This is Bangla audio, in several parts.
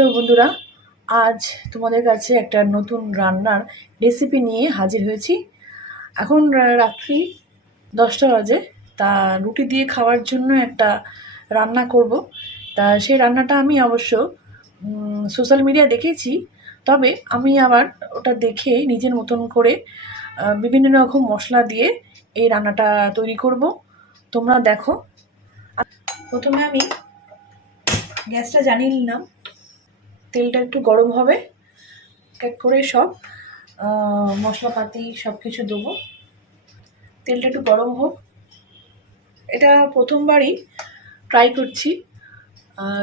হ্যালো বন্ধুরা, আজ তোমাদের কাছে একটা নতুন রান্নার রেসিপি নিয়ে হাজির হয়েছি। এখন রাত্রি 10টা বাজে। তা রুটি দিয়ে খাওয়ার জন্য একটা রান্না করব। তা সেই রান্নাটা আমি অবশ্য সোশ্যাল মিডিয়া দেখেছি, তবে আমি আবার ওটা দেখে নিজের মতন করে বিভিন্ন রকম মশলা দিয়ে এই রান্নাটা তৈরি করব। তোমরা দেখো। প্রথমে আমি গ্যাসটা জ্বালিয়ে নিলাম, তেলটা একটু গরম হবে, এক করে সব মশলাপাতি সব কিছু দেবো। তেলটা একটু গরম হোক। এটা প্রথমবারই ট্রাই করছি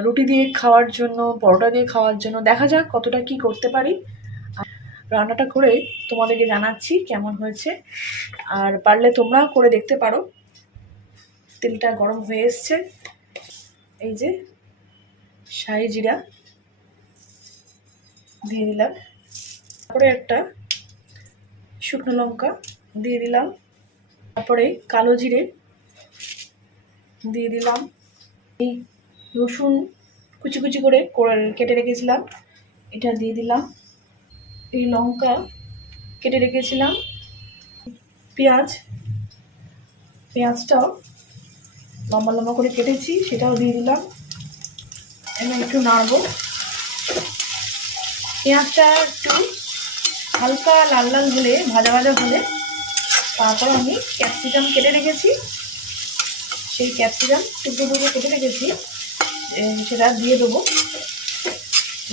রুটি দিয়ে খাওয়ার জন্য, পরোটা দিয়ে খাওয়ার জন্য। দেখা যাক কতটা কি করতে পারি। রান্নাটা করে তোমাদেরকে জানাচ্ছি কেমন হয়েছে, আর পারলে তোমরাও করে দেখতে পারো। তেলটা গরম হয়ে এসছে। এই যে শাহি জিরা দিয়ে দিলাম, তারপরে একটা শুকনো লঙ্কা দিয়ে দিলাম, তারপরে কালো জিরে দিয়ে দিলাম, এই রসুন কুচি কুচি করে কেটে রেখেছিলাম এটা দিয়ে দিলাম, এই লঙ্কা কেটে রেখেছিলাম, পেঁয়াজটাও লম্বা লম্বা করে কেটেছি সেটাও দিয়ে দিলাম। এবার একটু নাড়বো। পেঁয়াজটা একটু হালকা লাল লাল হলে, ভাজা ভাজা হলে, তারপর আমি ক্যাপসিকাম কেটে রেখেছি, সেই ক্যাপসিকাম টুকরো টুকরো কেটে রেখেছি সেটা দিয়ে দেবো।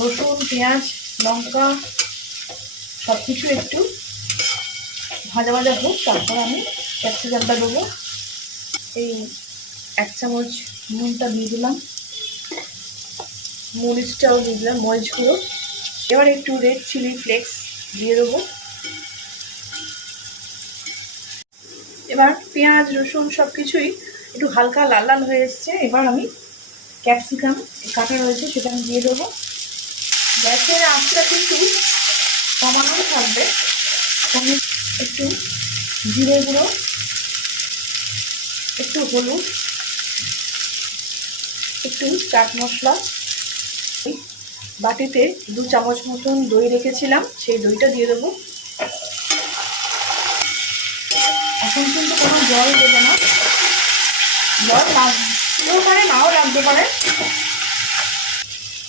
রসুন, পেঁয়াজ, লঙ্কা সব কিছু একটু ভাজা ভাজা হোক, তারপর আমি ক্যাপসিকামটা দেবো। এই 1 চামচ নুনটা দিয়ে দিলাম, মরিচটাও দিয়ে দিলাম, মরিচ গুঁড়ো। এবার একটু রেড চিলি ফ্লেক্স দিয়ে দেবো। এবার পেঁয়াজ রসুন সব কিছুই একটু হালকা লাল লাল হয়ে এসছে। এবার আমি ক্যাপসিকাম কাটা রয়েছে সেটা আমি দিয়ে দেবো। গ্যাসের আঁচটা কিন্তু কমানো থাকবে। একটু জিরে গুঁড়ো, একটু হলুদ, একটু চাট মশলা, বাটিতে 2 চামচ মতন দই রেখেছিলাম, সেই দইটা দিয়ে দেবো। এখন কিন্তু কোনো জল দেবো না, জল লাগতেও পারে নাও লাগতে পারে।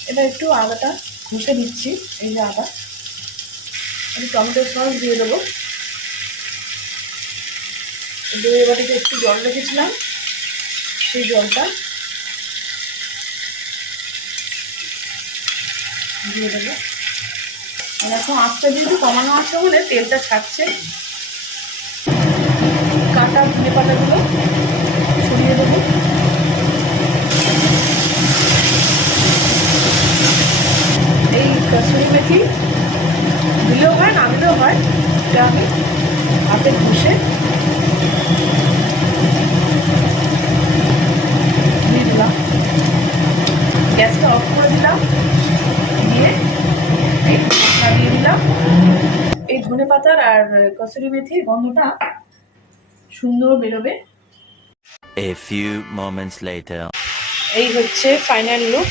এবার একটু আদাটা ঘষে দিচ্ছি, এই যে আদা, একটু টমেটো সস দিয়ে দেবো। দইয়ের বাটিতে একটু জল রেখেছিলাম, সেই জলটা দিয়ে দেবো। আর এখন আঁচটা যেহেতু কমানো আছে বলে তেলটা ছাড়ছে। কাটা ধনে পাতাগুলো ছড়িয়ে দেবো। এই কসুরি মেথি দিলেও হয়, না দিলেও হয়, এটা আমি হাতে ঘষে দিয়ে দিলাম। গ্যাসটা অফ করে দিলাম, দিয়ে এই মশলা দিয়ে দিলাম। এই ধনে পাতার আর কসুরি মেথির গন্ধটা সুন্দর বেরোবে। A few moments later. এই হচ্ছে ফাইনাল লুক।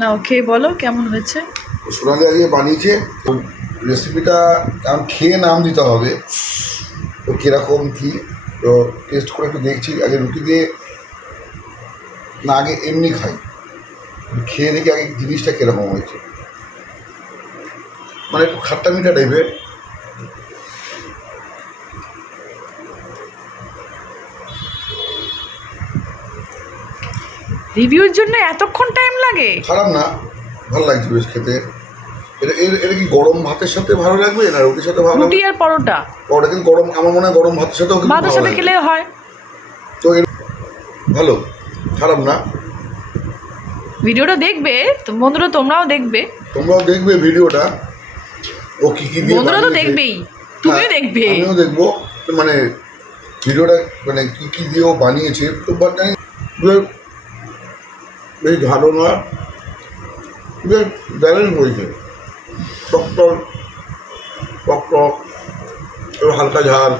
না ওকে বলো কেমন হয়েছে। সোনালি আজকে বানিয়েছে, তো রেসিপিটা আমি খেয়ে নাম দিতে হবে, তো কীরকম কী, তো টেস্ট করে একটু দেখছি। আগে রুটি দিয়ে না, আগে এমনি খাই, খেয়ে দেখি আগে জিনিসটা কীরকম হয়েছে। মানে একটু খাট্টা মিঠা টাইপের। রিভিউর জন্য এতক্ষণ টাইম লাগে? খারাপ না, ভালো লাগছে বেশ খেতে। এটা কি গরম ভাতের সাথে ভালো লাগবে না রুটির সাথে ভালো লাগবে? রুটি আর পরোটা। পরোটা কিন্তু গরম, আমার মনে হয় গরম ভাতের সাথেও কিন্তু ভাতের সাথে খেলে হয়। তো ভালো, খারাপ না। ভিডিওটা দেখবে তো বন্ধুরা, তোমরাও দেখবে ভিডিওটা। ও কি কি দিয়ে বন্ধুরা তো দেখবেই, তুমিও দেখবে, আমিও দেখবো। মানে ভিডিওটা মানে কি কি দিয়ে ও বানিয়েছে, তো বেশি ঝালও নয়, বেশ ব্যালেন্স হয়েছে, টক টক টক টক, একটু হালকা ঝাল,